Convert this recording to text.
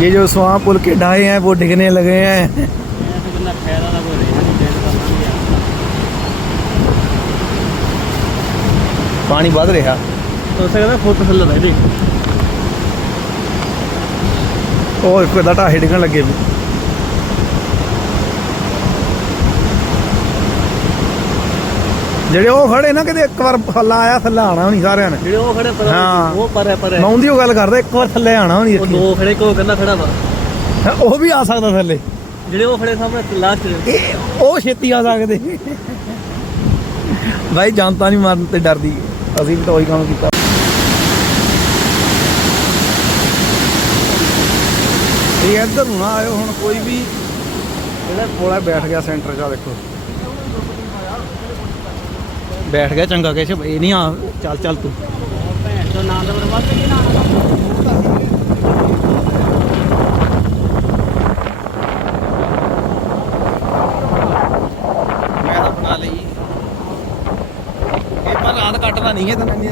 ये जो स्वां पुल के ढाए हैं वो डिगने लगे हैं। पानी बढ़ रहा तो सकता फुट थल्ले बैठे ਉਹ ਇੱਕ ਦਾ ਢਾਹੇ ਡਿੱਗਣ ਲੱਗੇ ਵੀ। ਜਿਹੜੇ ਉਹ ਖੜੇ ਨਾ ਕਿਤੇ ਇੱਕ ਵਾਰ ਥੱਲੇ ਆਇਆ, ਥੱਲੇ ਆਣਾ ਨਹੀਂ ਸਾਰਿਆਂ ਨੇ। ਜਿਹੜੇ ਉਹ ਖੜੇ ਪਰ ਹਾਂ। ਉਹ ਪਰ ਮੈਂ ਉਹਦੀ ਉਹ ਗੱਲ ਕਰਦਾ, ਇੱਕ ਵਾਰ ਥੱਲੇ ਆਣਾ ਨਹੀਂ। ਉਹ ਦੋ ਖੜੇ ਕੋ ਕਹਿੰਦਾ ਖੜਾ ਵਾ, ਉਹ ਵੀ ਆ ਸਕਦਾ ਥੱਲੇ। ਜਿਹੜੇ ਉਹ ਖੜੇ ਸਾਹਮਣੇ ਲਾਸਟ ਉਹ ਛੇਤੀ ਆ ਸਕਦੇ। ਬਾਈ ਜਨਤਾ ਨਹੀਂ ਮਰਨ ਤੇ ਡਰਦੀ, ਅਸੀਂ ਵੀ ਤਾਂ ਉਹੀ ਕੰਮ ਕੀਤਾ। ਇਹ ਇੱਧਰ ਨੂੰ ਨਾ ਆਇਓ ਹੁਣ ਕੋਈ ਵੀ। ਇਹਦਾ ਕੋਲਾ ਬੈਠ ਗਿਆ ਸੈਂਟਰ 'ਚ, ਦੇਖੋ ਬੈਠ ਗਿਆ। ਚੰਗਾ ਕਹਿ ਇਹ ਨਹੀਂ ਆ, ਚੱਲ ਚੱਲ ਤੂੰ। ਭੈਣ ਤੋਂ ਨਾਂ ਦਾ ਬਰਬਾਦ ਕੀ ਨਾਂ ਮੈਂ ਤਾਂ ਬਣਾ ਲਈ ਇਹ, ਪਰ ਰਾਤ ਕੱਟਦਾ ਨਹੀਂ ਹੈ ਤਾਂ ਨਹੀਂ।